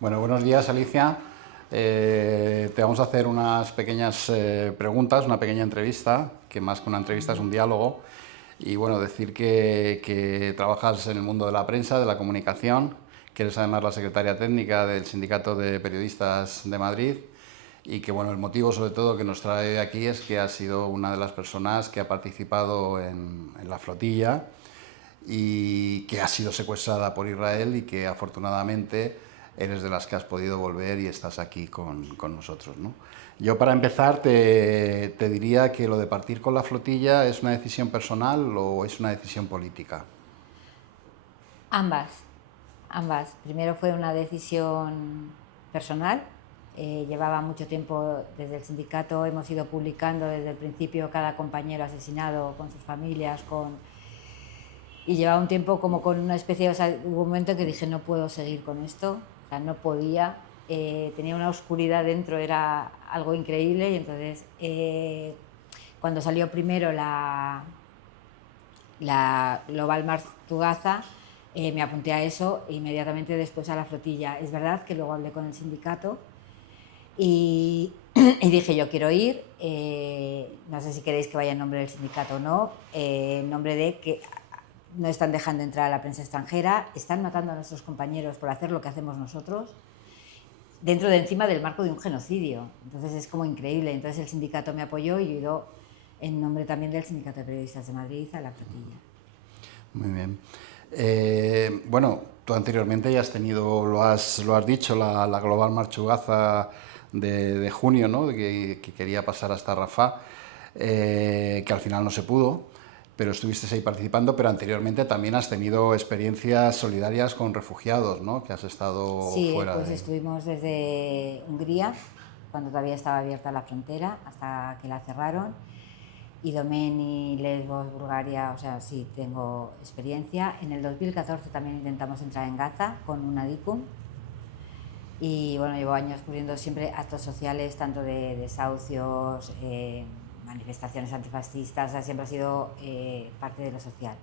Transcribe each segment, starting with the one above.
Bueno, buenos días, Alicia. Te vamos a hacer unas pequeñas preguntas, una pequeña entrevista, que más que una entrevista es un diálogo. Y bueno, decir que trabajas en el mundo de la prensa, de la comunicación, que eres además la secretaria técnica del Sindicato de Periodistas de Madrid y que bueno, el motivo sobre todo que nos trae aquí es que has sido una de las personas que ha participado en la flotilla y que ha sido secuestrada por Israel y que afortunadamente eres de las que has podido volver y estás aquí con nosotros, ¿no? Yo para empezar te diría que lo de partir con la flotilla es una decisión personal o es una decisión política. Ambas, ambas. Primero fue una decisión personal. Llevaba mucho tiempo desde el sindicato, hemos ido publicando desde el principio cada compañero asesinado con sus familias, y llevaba un tiempo como con una especie, o sea, hubo un momento en que dije no puedo seguir con esto, o sea, no podía, tenía una oscuridad dentro, era algo increíble y entonces cuando salió primero la Global Martugaza, me apunté a eso e inmediatamente después a la flotilla. Es verdad que luego hablé con el sindicato y, y dije yo quiero ir, no sé si queréis que vaya en nombre del sindicato o no, en nombre de que no están dejando entrar a la prensa extranjera, están matando a nuestros compañeros por hacer lo que hacemos nosotros, dentro de encima del marco de un genocidio. Entonces es como increíble. Entonces el sindicato me apoyó y yo he ido en nombre también del Sindicato de Periodistas de Madrid a la flotilla. Muy bien. Bueno, tú anteriormente ya has tenido, lo has dicho, la Global Marchugaza de junio, ¿no? Que quería pasar hasta Rafah, que al final no se pudo, pero estuviste ahí participando, pero anteriormente también has tenido experiencias solidarias con refugiados, ¿no? Que has estado Sí, fuera pues de... estuvimos desde Hungría, cuando todavía estaba abierta la frontera, hasta que la cerraron. Idomeni, Lesbos, Bulgaria, o sea, sí, tengo experiencia. En el 2014 también intentamos entrar en Gaza con una DICUM. Y bueno, llevo años cubriendo siempre actos sociales, tanto de desahucios, manifestaciones antifascistas, o sea, siempre ha sido parte de lo social.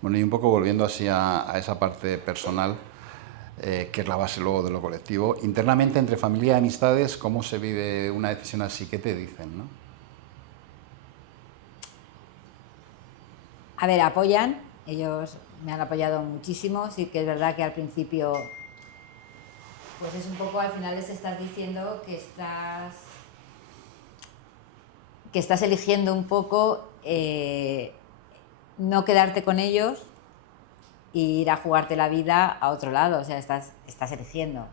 Bueno, y un poco volviendo así a esa parte personal, que es la base luego de lo colectivo, internamente entre familia y amistades, ¿cómo se vive una decisión así? ¿Qué te dicen, no? A ver, apoyan, ellos me han apoyado muchísimo, sí que es verdad que al principio, pues es un poco, al final les estás diciendo que estás eligiendo un poco no quedarte con ellos e ir a jugarte la vida a otro lado, o sea, estás eligiendo.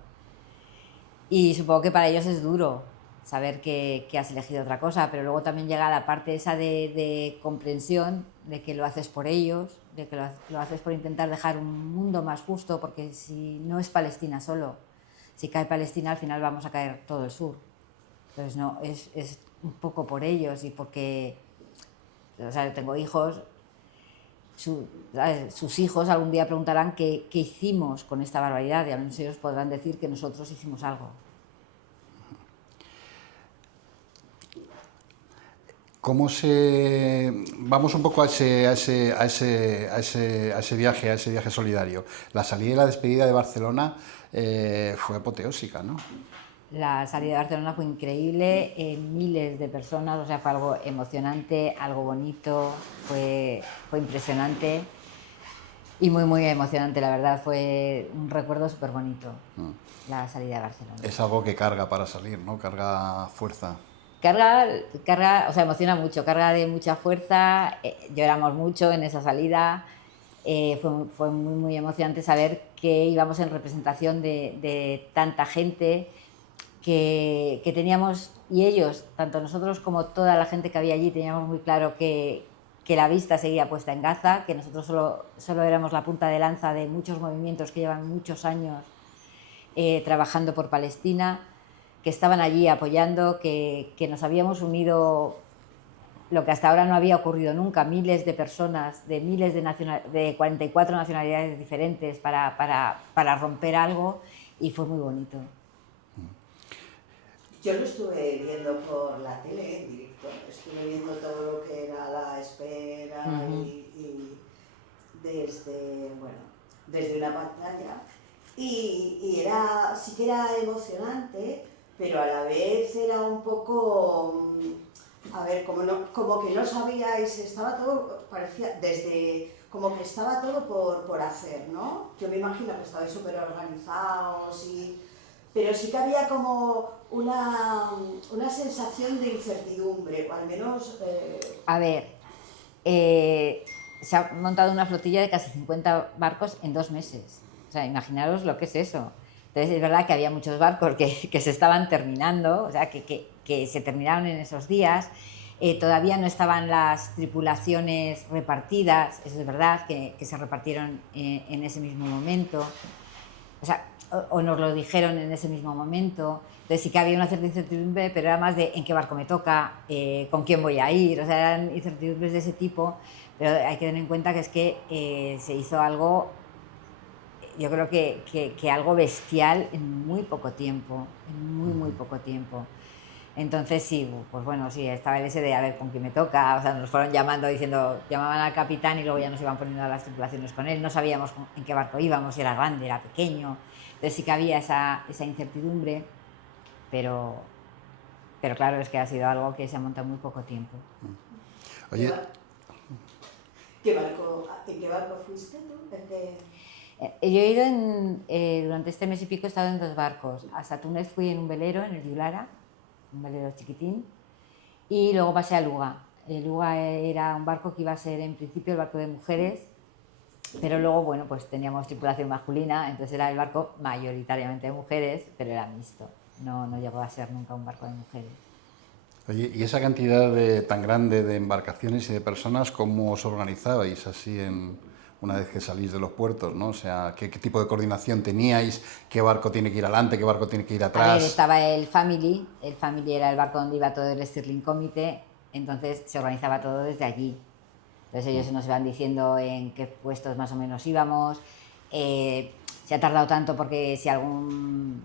Y supongo que para ellos es duro saber que has elegido otra cosa, pero luego también llega la parte esa de comprensión, de que lo haces por ellos, de que lo haces por intentar dejar un mundo más justo, porque si no es Palestina solo, si cae Palestina al final vamos a caer todo el sur. Entonces no, es un poco por ellos y porque, o sea, tengo hijos, sus hijos algún día preguntarán qué hicimos con esta barbaridad y al menos ellos podrán decir que nosotros hicimos algo. ¿Cómo se... Vamos un poco a ese viaje solidario. La salida y la despedida de Barcelona fue apoteósica, ¿no? La salida de Barcelona fue increíble, miles de personas, o sea, fue algo emocionante, algo bonito, fue impresionante y muy, muy emocionante, la verdad, fue un recuerdo súper bonito la salida de Barcelona. Es algo que carga para salir, ¿no? Carga fuerza. O sea, emociona mucho, carga de mucha fuerza, lloramos mucho en esa salida, fue muy, muy emocionante saber que íbamos en representación de tanta gente, que teníamos, y ellos, tanto nosotros como toda la gente que había allí, teníamos muy claro que la vista seguía puesta en Gaza, que nosotros solo éramos la punta de lanza de muchos movimientos que llevan muchos años trabajando por Palestina, que estaban allí apoyando, que nos habíamos unido, lo que hasta ahora no había ocurrido nunca, miles de personas de de 44 nacionalidades diferentes para romper algo, y fue muy bonito. Yo lo estuve viendo por la tele en directo, estuve viendo todo lo que era la espera y desde, bueno, desde una pantalla y era, sí que era emocionante, pero a la vez era un poco, a ver, como que no sabíais, estaba todo, parecía, desde, como que estaba todo por hacer, ¿no? Yo me imagino que estabais súper organizados, pero sí que había como una sensación de incertidumbre, o al menos... A ver, se ha montado una flotilla de casi 50 barcos en 2 meses. O sea, imaginaros lo que es eso. Entonces, es verdad que había muchos barcos que se estaban terminando, o sea, que se terminaron en esos días. Todavía no estaban las tripulaciones repartidas, eso es verdad, que se repartieron en ese mismo momento. O sea, o nos lo dijeron en ese mismo momento. Entonces sí que había una cierta incertidumbre, pero era más de en qué barco me toca, con quién voy a ir, o sea, eran incertidumbres de ese tipo, pero hay que tener en cuenta que es que se hizo algo, yo creo que algo bestial en muy poco tiempo, en muy poco tiempo. Entonces sí, pues bueno, sí, estaba el ese de a ver con quién me toca, o sea, nos fueron llamando diciendo, llamaban al capitán y luego ya nos iban poniendo a las tripulaciones con él, no sabíamos en qué barco íbamos, si era grande, era pequeño, entonces sí que había esa incertidumbre, pero, pero claro, es que ha sido algo que se ha montado en muy poco tiempo. Oye, ¿En qué barco fuiste tú? Yo he ido durante este mes y pico he estado en 2 barcos. Hasta Túnez fui en un velero, en el Yulara, un velero chiquitín, y luego pasé a Luga. El Luga era un barco que iba a ser en principio el barco de mujeres, pero luego, bueno, pues teníamos tripulación masculina, entonces era el barco mayoritariamente de mujeres, pero era mixto. No llegó a ser nunca un barco de mujeres. oye, ¿y esa cantidad tan grande de embarcaciones y de personas, cómo os organizabais así una vez que salís de los puertos, ¿no? O sea, ¿qué tipo de coordinación teníais? ¿Qué barco tiene que ir adelante? ¿Qué barco tiene que ir A ver, atrás? estaba el Family era el barco donde iba todo el Stirling Committee, entonces se organizaba todo desde allí. Entonces ellos nos iban diciendo en qué puestos más o menos íbamos. Se ha tardado tanto porque si algún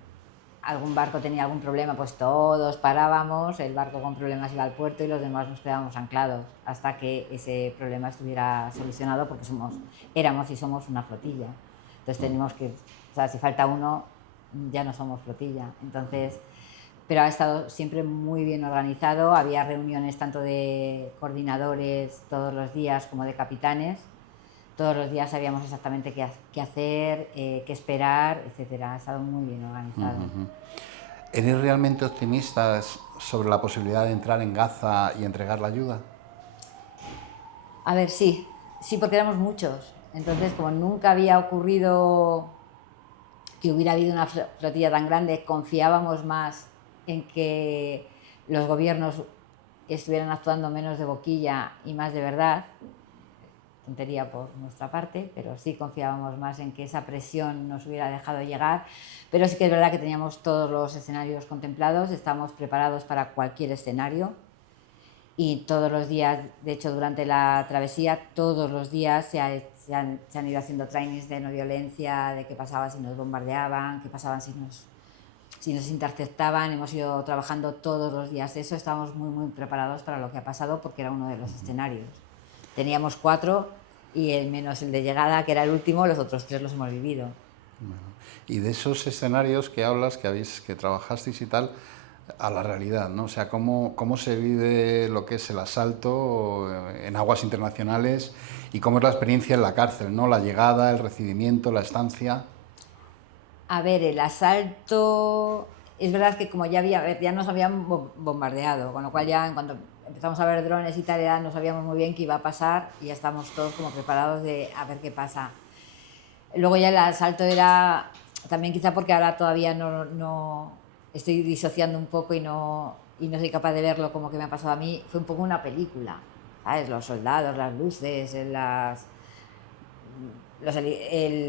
barco tenía algún problema, pues todos parábamos, el barco con problemas iba al puerto y los demás nos quedábamos anclados hasta que ese problema estuviera solucionado porque éramos y somos una flotilla. Entonces tenemos que, o sea, si falta uno, ya no somos flotilla. Entonces, pero ha estado siempre muy bien organizado, había reuniones tanto de coordinadores todos los días como de capitanes. Todos los días sabíamos exactamente qué hacer, qué esperar, etcétera. Ha estado muy bien organizado. ¿Eres realmente optimista sobre la posibilidad de entrar en Gaza y entregar la ayuda? A ver, sí, porque éramos muchos. Entonces, como nunca había ocurrido que hubiera habido una flotilla tan grande, confiábamos más en que los gobiernos estuvieran actuando menos de boquilla y más de verdad. Tontería por nuestra parte, pero sí confiábamos más en que esa presión nos hubiera dejado llegar, pero sí que es verdad que teníamos todos los escenarios contemplados, estamos preparados para cualquier escenario y todos los días, de hecho durante la travesía, todos los días se han ido haciendo trainings de no violencia, de qué pasaba si nos bombardeaban, qué pasaba si nos interceptaban, hemos ido trabajando todos los días eso, estábamos muy preparados para lo que ha pasado porque era uno de los escenarios. Teníamos 4 y menos el de llegada, que era el último, los otros 3 los hemos vivido. Bueno, y de esos escenarios que hablas, que trabajasteis y tal, a la realidad, ¿no? O sea, ¿cómo se vive lo que es el asalto en aguas internacionales y cómo es la experiencia en la cárcel, ¿no? La llegada, el recibimiento, la estancia. A ver, el asalto, es verdad que como ya nos habían bombardeado, con lo cual ya en cuanto empezamos a ver drones y tal, ya no sabíamos muy bien qué iba a pasar y ya estábamos todos como preparados de a ver qué pasa. Luego ya el asalto era, también quizá porque ahora todavía no estoy disociando un poco y no soy capaz de verlo como que me ha pasado a mí, fue un poco una película, ¿sabes? Los soldados, las luces, el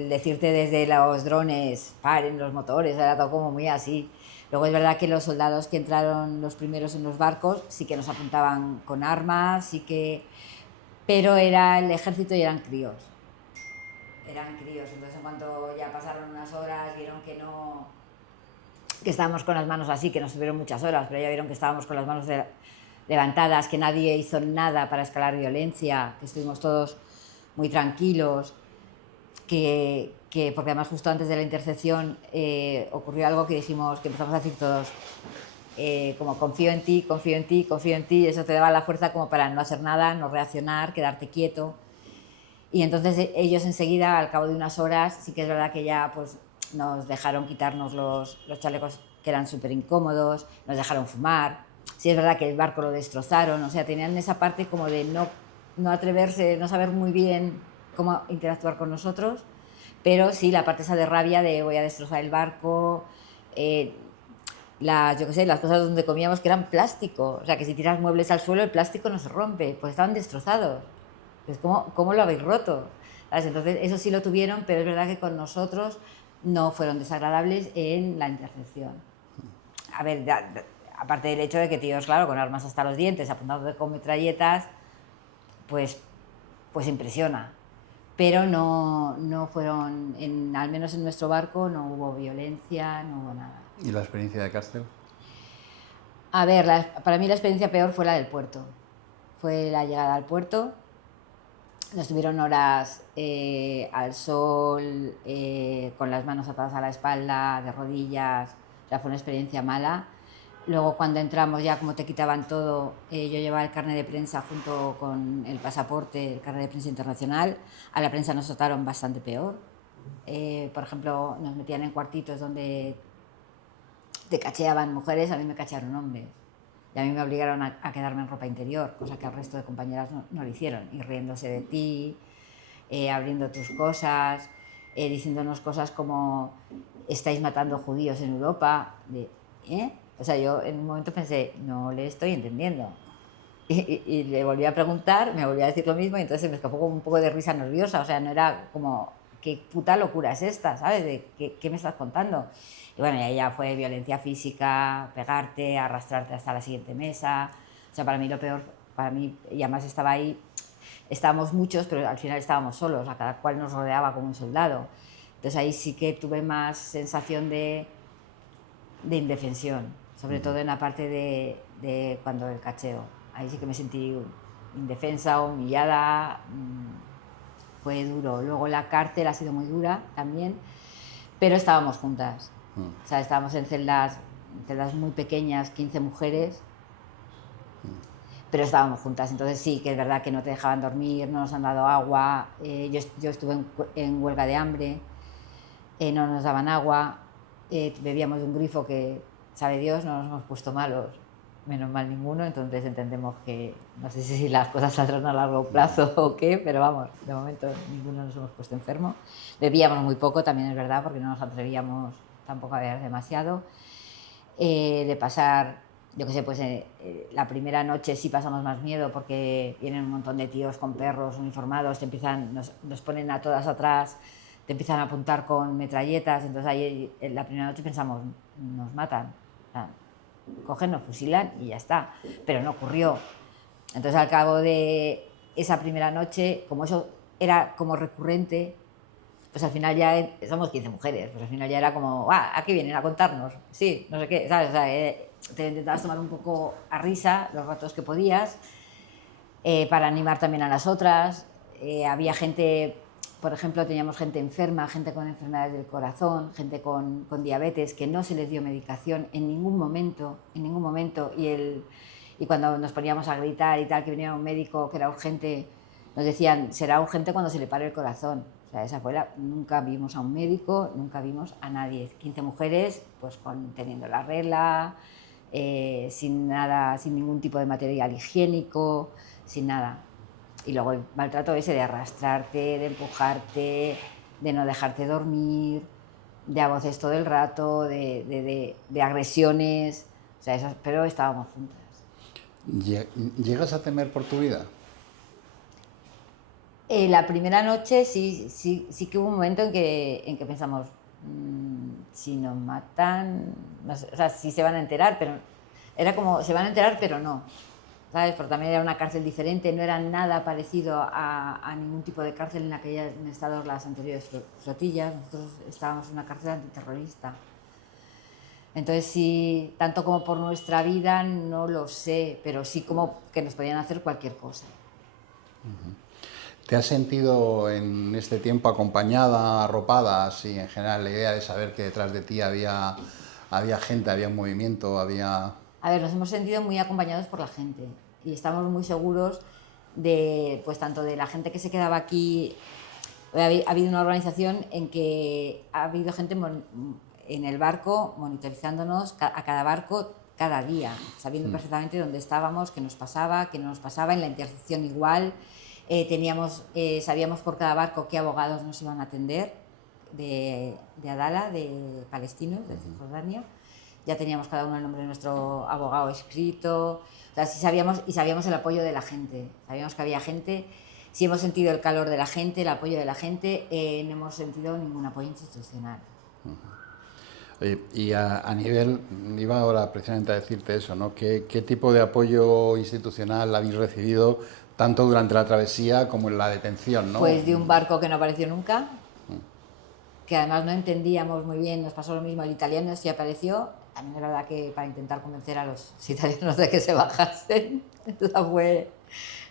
decirte desde los drones, paren los motores, era todo como muy así. Luego es verdad que los soldados que entraron los primeros en los barcos sí que nos apuntaban con armas, pero era el ejército y eran críos. Entonces en cuanto ya pasaron unas horas, vieron que estábamos con las manos así, que nos tuvieron muchas horas, pero ya vieron que estábamos con las manos levantadas, que nadie hizo nada para escalar violencia, que estuvimos todos muy tranquilos, que porque además justo antes de la intercepción ocurrió algo que dijimos, que empezamos a decir todos, como confío en ti, confío en ti, confío en ti, y eso te daba la fuerza como para no hacer nada, no reaccionar, quedarte quieto. Y entonces ellos enseguida, al cabo de unas horas, sí que es verdad que ya pues, nos dejaron quitarnos los chalecos que eran súper incómodos, nos dejaron fumar. Sí es verdad que el barco lo destrozaron, o sea, tenían esa parte como de no atreverse, no saber muy bien cómo interactuar con nosotros, pero sí la parte esa de rabia de voy a destrozar el barco, yo qué sé, las cosas donde comíamos que eran plástico, o sea, que si tiras muebles al suelo el plástico no se rompe, pues estaban destrozados. Pues ¿cómo lo habéis roto? ¿Sabes? Entonces, eso sí lo tuvieron, pero es verdad que con nosotros no fueron desagradables en la intercepción. A ver, aparte del hecho de que tíos, claro, con armas hasta los dientes, apuntando con metralletas, pues, pues impresiona. Pero no fueron, al menos en nuestro barco, no hubo violencia, no hubo nada. ¿Y la experiencia de cárcel? A ver, para mí la experiencia peor fue la del puerto. Fue la llegada al puerto. Nos tuvieron horas al sol, con las manos atadas a la espalda, de rodillas, o sea, fue una experiencia mala. Luego cuando entramos ya como te quitaban todo, yo llevaba el carnet de prensa junto con el pasaporte, el carnet de prensa internacional, a la prensa nos trataron bastante peor. Por ejemplo, nos metían en cuartitos donde te cacheaban mujeres, a mí me cachearon hombres. Y a mí me obligaron a quedarme en ropa interior, cosa que al resto de compañeras no lo hicieron. Y riéndose de ti, abriendo tus cosas, diciéndonos cosas como estáis matando judíos en Europa. O sea, yo en un momento pensé, no le estoy entendiendo. Y le volví a preguntar, me volví a decir lo mismo y entonces me escapó como un poco de risa nerviosa. O sea, no era como, ¿qué puta locura es esta? ¿Sabes? ¿Qué me estás contando? Y bueno, y ahí ya fue violencia física, pegarte, arrastrarte hasta la siguiente mesa. O sea, para mí lo peor, para mí, y además estaba ahí, estábamos muchos, pero al final estábamos solos, a cada cual nos rodeaba como un soldado. Entonces ahí sí que tuve más sensación de indefensión, sobre todo en la parte de cuando el cacheo. Ahí sí que me sentí indefensa, humillada, fue duro. Luego la cárcel ha sido muy dura también, pero estábamos juntas. O sea, estábamos en celdas muy pequeñas, 15 mujeres, pero estábamos juntas. Entonces sí, que es verdad que no te dejaban dormir, no nos han dado agua. Yo estuve en huelga de hambre, no nos daban agua, bebíamos de un grifo que, sabe Dios, no nos hemos puesto malos, menos mal ninguno, entonces entendemos que no sé si las cosas saldrán a largo plazo o qué, pero vamos, de momento ninguno nos hemos puesto enfermo. Bebíamos muy poco, también es verdad, porque no nos atrevíamos tampoco a beber demasiado. De pasar, yo qué sé, pues la primera noche sí pasamos más miedo porque vienen un montón de tíos con perros uniformados, nos ponen a todas atrás, te empiezan a apuntar con metralletas, entonces ahí la primera noche pensamos, nos matan, o sea, cogen, nos fusilan y ya está, pero no ocurrió. Entonces al cabo de esa primera noche, como eso era como recurrente, pues al final ya somos 15 mujeres, pues al final ya era como, aquí vienen a contarnos, sí, no sé qué, ¿sabes? O sea, te intentabas tomar un poco a risa los ratos que podías, para animar también a las otras. Había gente, por ejemplo, teníamos gente enferma, gente con enfermedades del corazón, gente con diabetes, que no se les dio medicación en ningún momento, y cuando nos poníamos a gritar y tal, que venía un médico que era urgente, nos decían, será urgente cuando se le pare el corazón. O sea, esa fue nunca vimos a un médico, nunca vimos a nadie. 15 mujeres, pues teniendo la regla, sin nada, sin ningún tipo de material higiénico, sin nada. Y luego el maltrato ese de arrastrarte, de empujarte, de no dejarte dormir, de a voces todo el rato, de agresiones, o sea, eso, pero estábamos juntas. ¿Llegas a temer por tu vida? La primera noche sí que hubo un momento en que pensamos, si nos matan, no sé, o sea, sí se van a enterar, pero era como, se van a enterar, pero no, ¿sabes? Porque también era una cárcel diferente, no era nada parecido a ningún tipo de cárcel en la que hayan estado las anteriores flotillas. Nosotros estábamos en una cárcel antiterrorista. Entonces sí, tanto como por nuestra vida, no lo sé, pero sí como que nos podían hacer cualquier cosa. ¿Te has sentido en este tiempo acompañada, arropada, así en general, la idea de saber que detrás de ti había gente, había un movimiento, había... A ver, nos hemos sentido muy acompañados por la gente y estamos muy seguros de, pues tanto de la gente que se quedaba aquí. Ha habido una organización en que ha habido gente en el barco monitorizándonos a cada barco cada día, sabiendo perfectamente dónde estábamos, qué nos pasaba, qué no nos pasaba, en la intersección igual. Sabíamos por cada barco qué abogados nos iban a atender de Adala, de palestinos, de Cisjordania. Ya teníamos cada uno el nombre de nuestro abogado escrito. O sea, sí sabíamos el apoyo de la gente. Sabíamos que había gente. Sí hemos sentido el calor de la gente, el apoyo de la gente. No hemos sentido ningún apoyo institucional. Oye, y a nivel, iba ahora precisamente a decirte eso, ¿no? ¿Qué tipo de apoyo institucional habéis recibido tanto durante la travesía como en la detención, ¿no? Pues de un barco que no apareció nunca, que además no entendíamos muy bien, nos pasó lo mismo, el italiano sí apareció. También es verdad que para intentar convencer a los italianos de que se bajasen, esa fue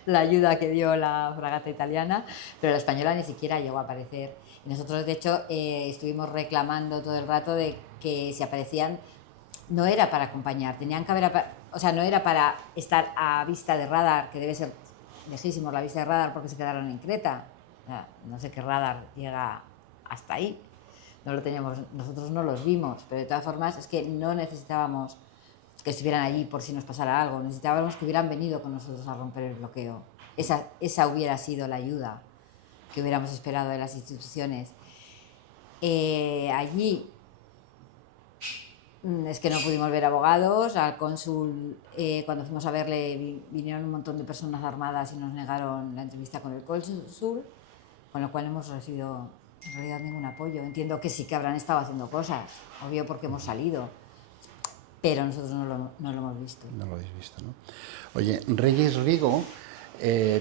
la ayuda que dio la fragata italiana, pero la española ni siquiera llegó a aparecer. Y nosotros, de hecho, estuvimos reclamando todo el rato de que si aparecían, no era para acompañar, tenían que haber, o sea, no era para estar a vista de radar, que debe ser lejísimos la vista de radar porque se quedaron en Creta. O sea, no sé qué radar llega hasta ahí. No lo teníamos, nosotros no los vimos, pero de todas formas es que no necesitábamos que estuvieran allí por si nos pasara algo, necesitábamos que hubieran venido con nosotros a romper el bloqueo. Esa hubiera sido la ayuda que hubiéramos esperado de las instituciones. Allí es que no pudimos ver abogados, al cónsul cuando fuimos a verle vinieron un montón de personas armadas y nos negaron la entrevista con el cónsul, con lo cual no hemos recibido en realidad ningún apoyo. Entiendo que sí que habrán estado haciendo cosas, obvio porque hemos salido, pero nosotros no lo hemos visto. No lo habéis visto, ¿no? Oye, Reyes Rigo,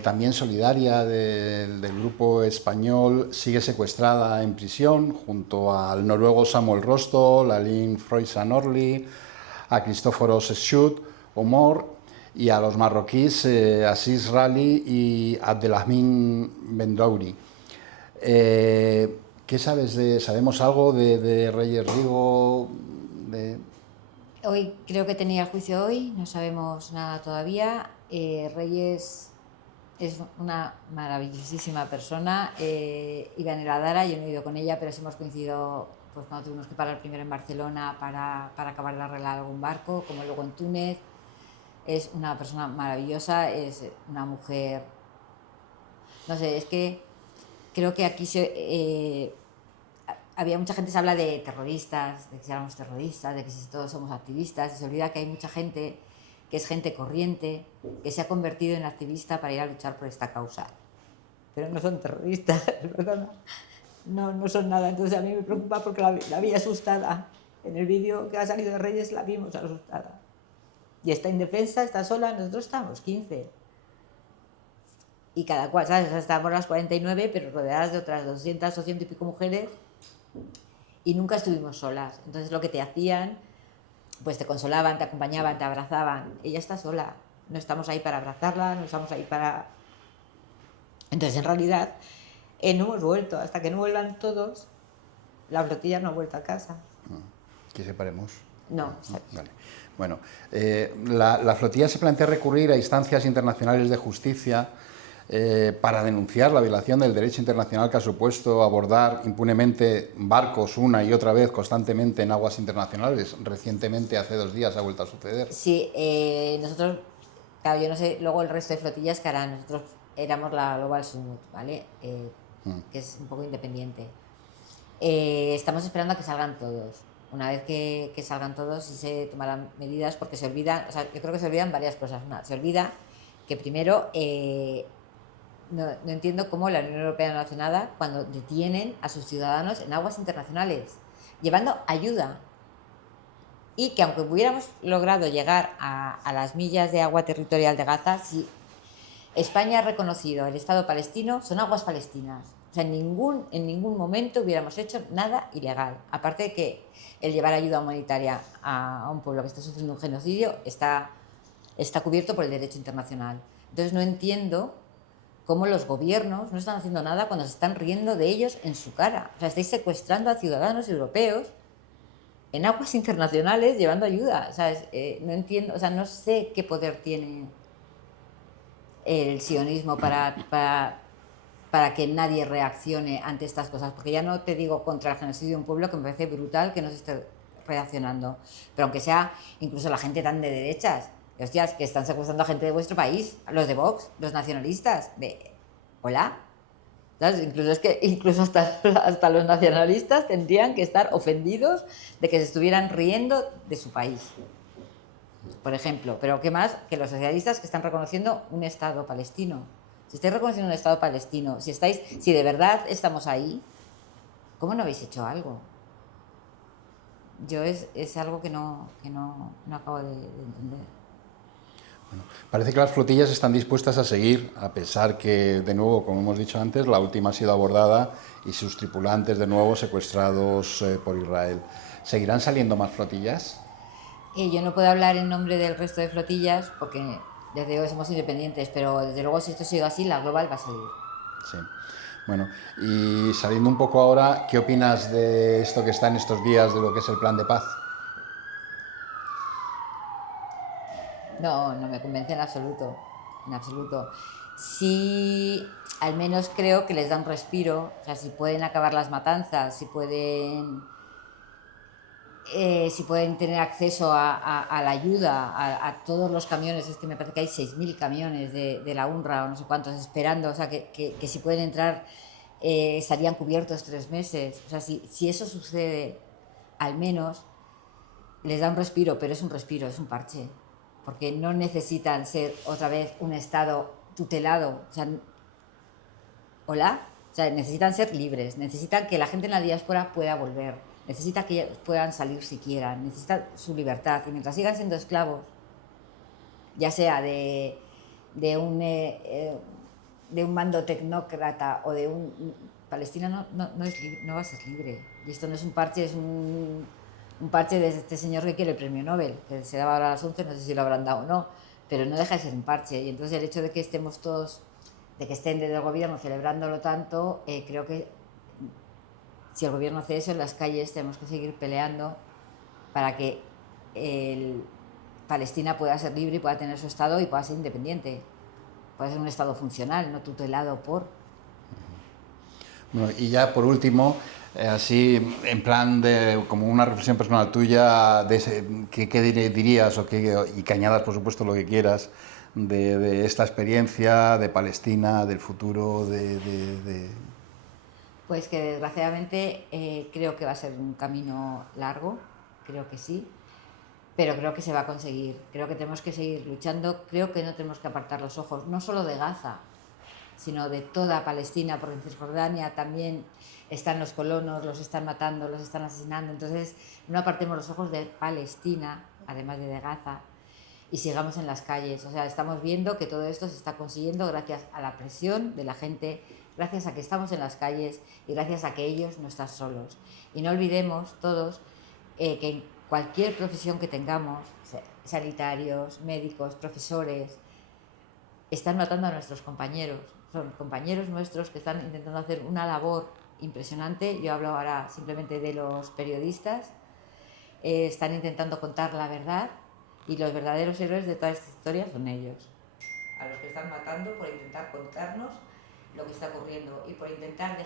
también solidaria del grupo español, sigue secuestrada en prisión junto al noruego Samuel Rostol, a Lynn Freusa Norli, a Cristóforos Schut Omor y a los marroquíes Assis Rali y Abdelhamid Bendouri. ¿Qué sabemos algo de Reyes Rigo? Hoy creo que tenía el juicio hoy, no sabemos nada todavía. Reyes es una maravillosísima persona. Iba en el Adara, yo no he ido con ella, pero sí hemos coincidido pues, cuando tuvimos que parar primero en Barcelona para acabar de arreglar algún barco, como luego en Túnez. Es una persona maravillosa, es una mujer... No sé, es que creo que aquí había mucha gente que se habla de terroristas, de que si éramos terroristas, de que si todos somos activistas, y se olvida que hay mucha gente que es gente corriente, que se ha convertido en activista para ir a luchar por esta causa. Pero no son terroristas, perdona. No son nada. Entonces a mí me preocupa porque la vi asustada. En el vídeo que ha salido de Reyes la vimos asustada. Y está indefensa, está sola, nosotros estamos 15. Y cada cual, ¿sabes? O sea, estábamos las 49, pero rodeadas de otras 200 o 100 y pico mujeres. Y nunca estuvimos solas. Entonces lo que te hacían, pues te consolaban, te acompañaban, te abrazaban. Ella está sola. No estamos ahí para abrazarla, no estamos ahí para... Entonces en realidad no hemos vuelto. Hasta que no vuelvan todos, la flotilla no ha vuelto a casa. ¿Que separemos? No. Vale. Bueno, la flotilla se plantea recurrir a instancias internacionales de justicia para denunciar la violación del derecho internacional que ha supuesto abordar impunemente barcos una y otra vez constantemente en aguas internacionales. Recientemente, hace 2 días, ha vuelto a suceder. Sí, nosotros, claro, yo no sé luego el resto de flotillas que harán. Nosotros éramos la Global Sumut, ¿vale? Que es un poco independiente. Estamos esperando a que salgan todos. Una vez que salgan todos y se tomarán medidas, porque se olvidan, o sea, yo creo que se olvidan varias cosas. Una, se olvida que primero no entiendo cómo la Unión Europea no hace nada cuando detienen a sus ciudadanos en aguas internacionales, llevando ayuda. Y que aunque hubiéramos logrado llegar a las millas de agua territorial de Gaza, si España ha reconocido el Estado palestino, son aguas palestinas. O sea, en ningún momento hubiéramos hecho nada ilegal. Aparte de que el llevar ayuda humanitaria a un pueblo que está sufriendo un genocidio está cubierto por el derecho internacional. Entonces no entiendo cómo los gobiernos no están haciendo nada cuando se están riendo de ellos en su cara. O sea, estáis secuestrando a ciudadanos europeos en aguas internacionales llevando ayuda. O sea, no entiendo, o sea, no sé qué poder tiene el sionismo para que nadie reaccione ante estas cosas, porque ya no te digo contra el genocidio de un pueblo, que me parece brutal que no se esté reaccionando, pero aunque sea incluso la gente tan de derechas, hostias, que están secuestrando a gente de vuestro país, los de Vox, los nacionalistas, hola, ¿sabes? Incluso hasta los nacionalistas tendrían que estar ofendidos de que se estuvieran riendo de su país, por ejemplo. Pero ¿qué más? Que los socialistas que están reconociendo un Estado palestino. Si estáis reconociendo un Estado palestino, si de verdad estamos ahí, ¿cómo no habéis hecho algo? Yo es algo que no acabo de entender. Bueno, parece que las flotillas están dispuestas a seguir, a pesar que, de nuevo, como hemos dicho antes, la última ha sido abordada y sus tripulantes, de nuevo, secuestrados por Israel. ¿Seguirán saliendo más flotillas? Yo no puedo hablar en nombre del resto de flotillas porque desde hoy somos independientes, pero desde luego si esto sigue así, la Global va a salir. Sí. Bueno, y saliendo un poco ahora, ¿qué opinas de esto que está en estos días, de lo que es el plan de paz? No, no me convence en absoluto, en absoluto. Sí, al menos creo que les da un respiro, o sea, si pueden acabar las matanzas, si pueden tener acceso a la ayuda, a todos los camiones, es que me parece que hay 6.000 camiones de la UNRWA o no sé cuántos esperando, o sea, que si pueden entrar estarían cubiertos 3 meses. O sea, si eso sucede, al menos les da un respiro, pero es un respiro, es un parche, porque no necesitan ser otra vez un Estado tutelado. O sea, ¿hola? O sea, necesitan ser libres, necesitan que la gente en la diáspora pueda volver, necesitan que puedan salir si quieran, necesitan su libertad. Y mientras sigan siendo esclavos, ya sea de un mando tecnócrata o de un... Palestina no va a ser libre. Y esto no es un parche, es un parche de este señor que quiere el premio Nobel, que se daba ahora a las 11, no sé si lo habrán dado o no, pero no deja de ser un parche. Y entonces el hecho de que estemos todos, de que estén desde el gobierno celebrándolo tanto, creo que si el gobierno hace eso, en las calles tenemos que seguir peleando para que Palestina pueda ser libre y pueda tener su Estado y pueda ser independiente. Pueda ser un Estado funcional, no tutelado por... Bueno, y ya por último, así en plan de como una reflexión personal tuya, ¿qué dirías y que añadas por supuesto lo que quieras de esta experiencia de Palestina, del futuro, Pues que desgraciadamente creo que va a ser un camino largo, creo que sí, pero creo que se va a conseguir. Creo que tenemos que seguir luchando, creo que no tenemos que apartar los ojos, no solo de Gaza, sino de toda Palestina, porque en Cisjordania también están los colonos, los están matando, los están asesinando. Entonces, no apartemos los ojos de Palestina, además de Gaza, y sigamos en las calles. O sea, estamos viendo que todo esto se está consiguiendo gracias a la presión de la gente, gracias a que estamos en las calles y gracias a que ellos no están solos. Y no olvidemos todos que en cualquier profesión que tengamos, sanitarios, médicos, profesores, están matando a nuestros compañeros. Son compañeros nuestros que están intentando hacer una labor impresionante. Yo hablo ahora simplemente de los periodistas. Están intentando contar la verdad y los verdaderos héroes de toda esta historia son ellos. A los que están matando por intentar contarnos lo que está ocurriendo y por intentar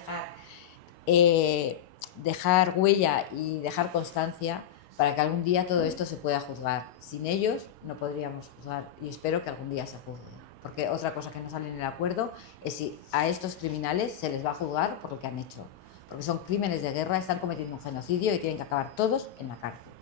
dejar huella y dejar constancia para que algún día todo esto se pueda juzgar. Sin ellos no podríamos juzgar y espero que algún día se juzgue. Porque otra cosa que no sale en el acuerdo es si a estos criminales se les va a juzgar por lo que han hecho. Porque son crímenes de guerra, están cometiendo un genocidio y tienen que acabar todos en la cárcel.